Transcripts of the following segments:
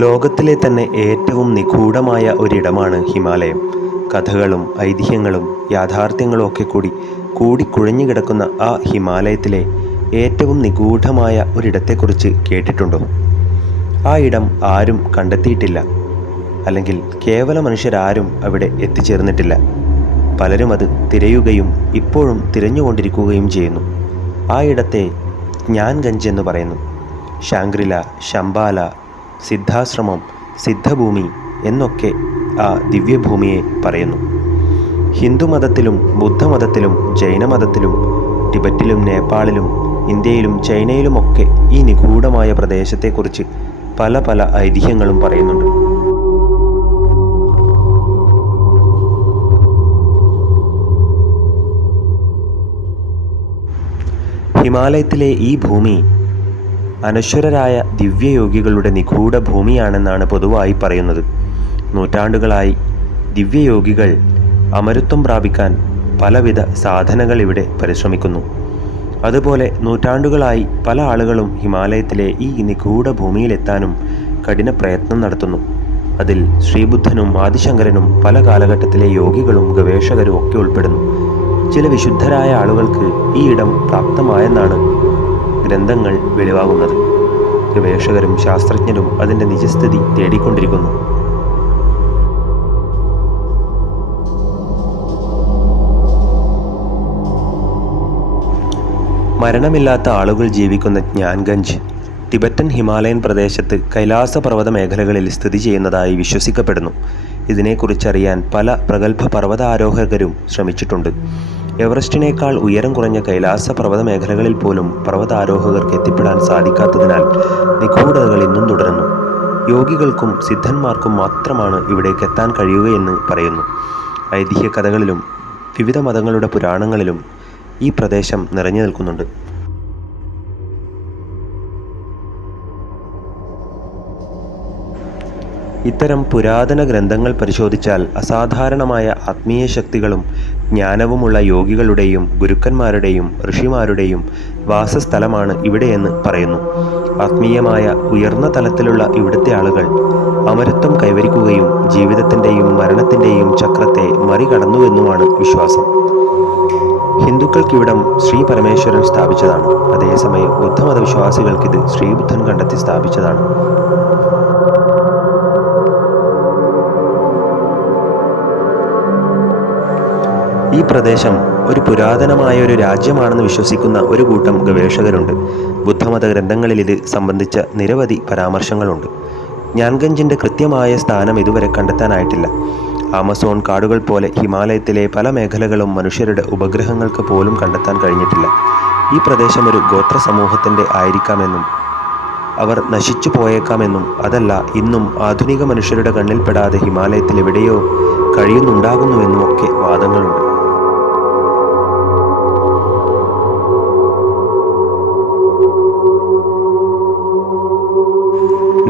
ലോകത്തിലെ തന്നെ ഏറ്റവും നിഗൂഢമായ ഒരിടമാണ് ഹിമാലയം. കഥകളും ഐതിഹ്യങ്ങളും യാഥാർത്ഥ്യങ്ങളും ഒക്കെ കൂടി കൂടിക്കുഴഞ്ഞു കിടക്കുന്ന ആ ഹിമാലയത്തിലെ ഏറ്റവും നിഗൂഢമായ ഒരിടത്തെക്കുറിച്ച് കേട്ടിട്ടുണ്ടോ? ആ ഇടം ആരും കണ്ടെത്തിയിട്ടില്ല. അല്ലെങ്കിൽ കേവല മനുഷ്യരാരും അവിടെ എത്തിച്ചേർന്നിട്ടില്ല. പലരും അത് തിരയുകയും ഇപ്പോഴും തിരഞ്ഞുകൊണ്ടിരിക്കുകയും ചെയ്യുന്നു. ആ ഇടത്തെ ജ്ഞാൻഗഞ്ച് എന്ന് പറയുന്നു. ശാങ്ക്രില ശംബാല സിദ്ധാശ്രമം സിദ്ധഭൂമി എന്നൊക്കെ ആ ദിവ്യഭൂമിയെ പറയുന്നു. ഹിന്ദുമതത്തിലും ബുദ്ധമതത്തിലും ജൈനമതത്തിലും ടിബറ്റിലും നേപ്പാളിലും ഇന്ത്യയിലും ചൈനയിലുമൊക്കെ ഈ നിഗൂഢമായ പ്രദേശത്തെക്കുറിച്ച് പല പല ഐതിഹ്യങ്ങളും പറയുന്നുണ്ട്. ഹിമാലയത്തിലെ ഈ ഭൂമി അനശ്വരരായ ദിവ്യയോഗികളുടെ നിഗൂഢ ഭൂമിയാണെന്നാണ് പൊതുവായി പറയുന്നത്. നൂറ്റാണ്ടുകളായി ദിവ്യയോഗികൾ അമരത്വം പ്രാപിക്കാൻ പലവിധ സാധനകൾ ഇവിടെ പരിശ്രമിക്കുന്നു. അതുപോലെ നൂറ്റാണ്ടുകളായി പല ആളുകളും ഹിമാലയത്തിലെ ഈ നിഗൂഢ ഭൂമിയിലെത്താനും കഠിന പ്രയത്നം നടത്തുന്നു. അതിൽ ശ്രീബുദ്ധനും ആദിശങ്കരനും പല കാലഘട്ടത്തിലെ യോഗികളും ഗവേഷകരും ഒക്കെ ഉൾപ്പെടുന്നു. ചില വിശുദ്ധരായ ആളുകൾക്ക് ഈ ഇടം പ്രാപ്തമായെന്നാണ് ഗ്രന്ഥങ്ങൾ വെളിവാകുന്നത്. ഗവേഷകരും ശാസ്ത്രജ്ഞരും അതിന്റെ നിജസ്ഥിതി തേടിക്കൊണ്ടിരിക്കുന്നു. മരണമില്ലാത്ത ആളുകൾ ജീവിക്കുന്ന ജ്ഞാൻഗഞ്ച് ടിബറ്റൻ ഹിമാലയൻ പ്രദേശത്ത് കൈലാസ പർവത മേഖലകളിൽ സ്ഥിതി ചെയ്യുന്നതായി വിശ്വസിക്കപ്പെടുന്നു. ഇതിനെക്കുറിച്ചറിയാൻ പല പ്രഗത്ഭ പർവതാരോഹകരും ശ്രമിച്ചിട്ടുണ്ട്. എവറസ്റ്റിനേക്കാൾ ഉയരം കുറഞ്ഞ കൈലാസ പർവത മേഖലകളിൽ പോലും പർവതാരോഹകർക്ക് എത്തിപ്പെടാൻ സാധിക്കാത്തതിനാൽ നിഗൂഢതകൾ ഇന്നും തുടരുന്നു. യോഗികൾക്കും സിദ്ധന്മാർക്കും മാത്രമാണ് ഇവിടേക്ക് എത്താൻ കഴിയുകയെന്ന് പറയുന്നു. ഐതിഹ്യ കഥകളിലും വിവിധ മതങ്ങളുടെ പുരാണങ്ങളിലും ഈ പ്രദേശം നിറഞ്ഞു നിൽക്കുന്നുണ്ട്. ഇത്തരം പുരാതന ഗ്രന്ഥങ്ങൾ പരിശോധിച്ചാൽ അസാധാരണമായ ആത്മീയ ശക്തികളും ജ്ഞാനവുമുള്ള യോഗികളുടെയും ഗുരുക്കന്മാരുടെയും ഋഷിമാരുടെയും വാസസ്ഥലമാണ് ഇവിടെയെന്ന് പറയുന്നു. ആത്മീയമായ ഉയർന്ന തലത്തിലുള്ള ഇവിടുത്തെ ആളുകൾ അമരത്വം കൈവരിക്കുകയും ജീവിതത്തിന്റെയും മരണത്തിന്റെയും ചക്രത്തെ മറികടന്നുവെന്നുമാണ് വിശ്വാസം. ഹിന്ദുക്കൾക്കിവിടം ശ്രീ പരമേശ്വരൻ സ്ഥാപിച്ചതാണ്. അതേസമയം ബുദ്ധമത വിശ്വാസികൾക്കിത് ശ്രീബുദ്ധൻ കണ്ടെത്തി സ്ഥാപിച്ചതാണ്. ഈ പ്രദേശം ഒരു പുരാതനമായ ഒരു രാജ്യമാണെന്ന് വിശ്വസിക്കുന്ന ഒരു കൂട്ടം ഗവേഷകരുണ്ട്. ബുദ്ധമത ഗ്രന്ഥങ്ങളിൽ ഇത് സംബന്ധിച്ച നിരവധി പരാമർശങ്ങളുണ്ട്. ജ്ഞാൻഗഞ്ചിന്റെ കൃത്യമായ സ്ഥാനം ഇതുവരെ കണ്ടെത്താനായിട്ടില്ല. ആമസോൺ കാടുകൾ പോലെ ഹിമാലയത്തിലെ പല മേഖലകളും മനുഷ്യരുടെ ഉപഗ്രഹങ്ങൾക്ക് പോലും കണ്ടെത്താൻ കഴിഞ്ഞിട്ടില്ല. ഈ പ്രദേശം ഒരു ഗോത്ര സമൂഹത്തിന്റെ ആയിരിക്കാമെന്നും അവർ നശിച്ചു പോയേക്കാമെന്നും അതല്ല ഇന്നും ആധുനിക മനുഷ്യരുടെ കണ്ണിൽപ്പെടാതെ ഹിമാലയത്തിൽ എവിടെയോ കഴിയുന്നുണ്ടാകുന്നുവെന്നും ഒക്കെ വാദങ്ങളുണ്ട്.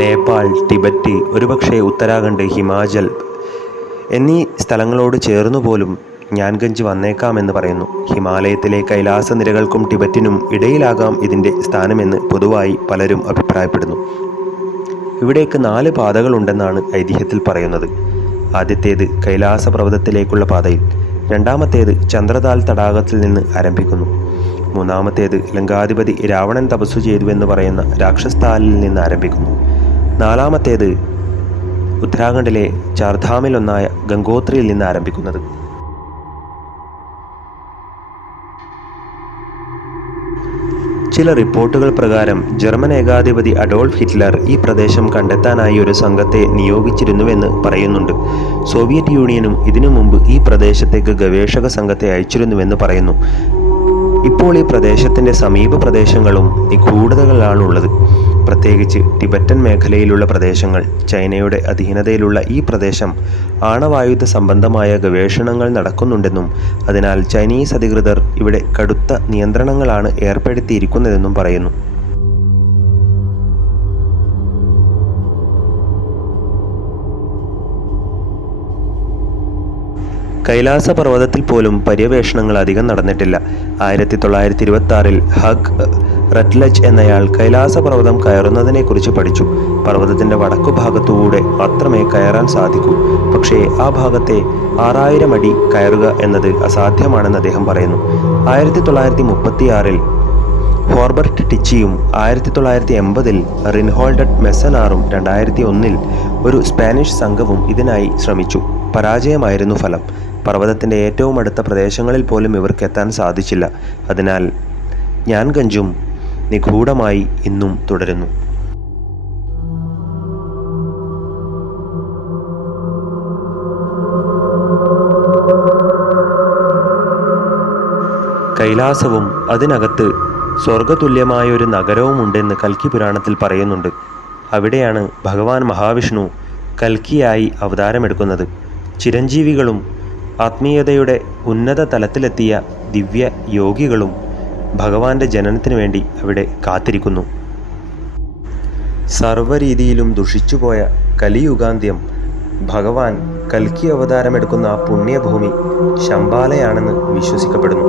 നേപ്പാൾ ടിബറ്റ് ഒരുപക്ഷെ ഉത്തരാഖണ്ഡ് ഹിമാചൽ എന്നീ സ്ഥലങ്ങളോട് ചേർന്നു പോലും ഞാൻഗഞ്ച് വന്നേക്കാമെന്ന് പറയുന്നു. ഹിമാലയത്തിലെ കൈലാസ നിരകൾക്കും ടിബറ്റിനും ഇടയിലാകാം ഇതിന്റെ സ്ഥാനമെന്ന് പൊതുവായി പലരും അഭിപ്രായപ്പെടുന്നു. ഇവിടേക്ക് നാല് പാതകളുണ്ടെന്നാണ് ഐതിഹ്യത്തിൽ പറയുന്നത്. ആദ്യത്തേത് കൈലാസ പർവതത്തിലേക്കുള്ള പാതയിൽ രണ്ടാമത്തേത് ചന്ദ്രതാൽ തടാകത്തിൽ നിന്ന് ആരംഭിക്കുന്നു. മൂന്നാമത്തേത് ലങ്കാധിപതി രാവണൻ തപസ്സു ചെയ്തുവെന്ന് പറയുന്ന രാക്ഷസ്ഥാലിൽ നിന്ന് ആരംഭിക്കുന്നു. നാലാമത്തേത് ഉത്തരാഖണ്ഡിലെ ചാർധാമിലൊന്നായ ഗംഗോത്രിയിൽ നിന്ന് ആരംഭിക്കുന്നത്. ചില റിപ്പോർട്ടുകൾ പ്രകാരം ജർമ്മൻ ഏകാധിപതി അഡോൾഫ് ഹിറ്റ്ലർ ഈ പ്രദേശം കണ്ടെത്താനായി ഒരു സംഘത്തെ നിയോഗിച്ചിരുന്നുവെന്ന് പറയുന്നുണ്ട്. സോവിയറ്റ് യൂണിയനും ഇതിനു മുമ്പ് ഈ പ്രദേശത്തേക്ക് ഗവേഷക സംഘത്തെ അയച്ചിരുന്നുവെന്ന് പറയുന്നു. ഇപ്പോൾ ഈ പ്രദേശത്തിന്റെ സമീപ പ്രദേശങ്ങളും നിഗൂഢതകളാണുള്ളത് പ്രത്യേകിച്ച് ടിബറ്റൻ മേഖലയിലുള്ള പ്രദേശങ്ങൾ ചൈനയുടെ അധീനതയിലുള്ള ഈ പ്രദേശം ആണവായുധ സംബന്ധമായ ഗവേഷണങ്ങൾ നടക്കുന്നുണ്ടെന്നും അതിനാൽ ചൈനീസ് അധികൃതർ ഇവിടെ കടുത്ത നിയന്ത്രണങ്ങളാണ് ഏർപ്പെടുത്തിയിരിക്കുന്നതെന്നും പറയുന്നു. കൈലാസ പർവതത്തിൽ പോലും പര്യവേഷണങ്ങൾ അധികം നടന്നിട്ടില്ല. ആയിരത്തി തൊള്ളായിരത്തി ഇരുപത്തി ആറിൽ ഹഗ് റട്ട്ലജ് എന്നയാൾ കൈലാസ പർവതം കയറുന്നതിനെക്കുറിച്ച് പഠിച്ചു. പർവതത്തിന്റെ വടക്കു ഭാഗത്തുകൂടെ മാത്രമേ കയറാൻ സാധിക്കൂ. പക്ഷേ ആ ഭാഗത്തെ ആറായിരം അടി കയറുക എന്നത് അസാധ്യമാണെന്ന് അദ്ദേഹം പറയുന്നു. ആയിരത്തി തൊള്ളായിരത്തി മുപ്പത്തിയാറിൽ ഹോർബർട്ട് ടിച്ചിയും ആയിരത്തി തൊള്ളായിരത്തി എൺപതിൽ റിൻഹോൾഡഡ് മെസനാറും രണ്ടായിരത്തി ഒന്നിൽ ഒരു സ്പാനിഷ് സംഘവും ഇതിനായി ശ്രമിച്ചു. പരാജയമായിരുന്നു ഫലം. പർവതത്തിന്റെ ഏറ്റവും അടുത്ത പ്രദേശങ്ങളിൽ പോലും ഇവർക്ക് എത്താൻ സാധിച്ചില്ല. അതിനാൽ ഞാൻ ഗഞ്ചും നിഗൂഢമായി ഇന്നും തുടരുന്നു. കൈലാസവും അതിനകത്ത് സ്വർഗതുല്യമായ ഒരു നഗരവും ഉണ്ടെന്ന് കൽക്കി പുരാണത്തിൽ പറയുന്നുണ്ട്. അവിടെയാണ് ഭഗവാൻ മഹാവിഷ്ണു കൽക്കിയായി അവതാരമെടുക്കുന്നത്. ചിരഞ്ജീവികളും ആത്മീയതയുടെ ഉന്നത തലത്തിലെത്തിയ ദിവ്യ യോഗികളും ഭഗവാന്റെ ജനനത്തിനു വേണ്ടി അവിടെ കാത്തിരിക്കുന്നു. സർവരീതിയിലും ദുഷിച്ചുപോയ കലിയുഗാന്ത്യം ഭഗവാൻ കൽക്കി അവതാരമെടുക്കുന്ന ആ പുണ്യഭൂമി ശമ്പാലയാണെന്ന് വിശ്വസിക്കപ്പെടുന്നു.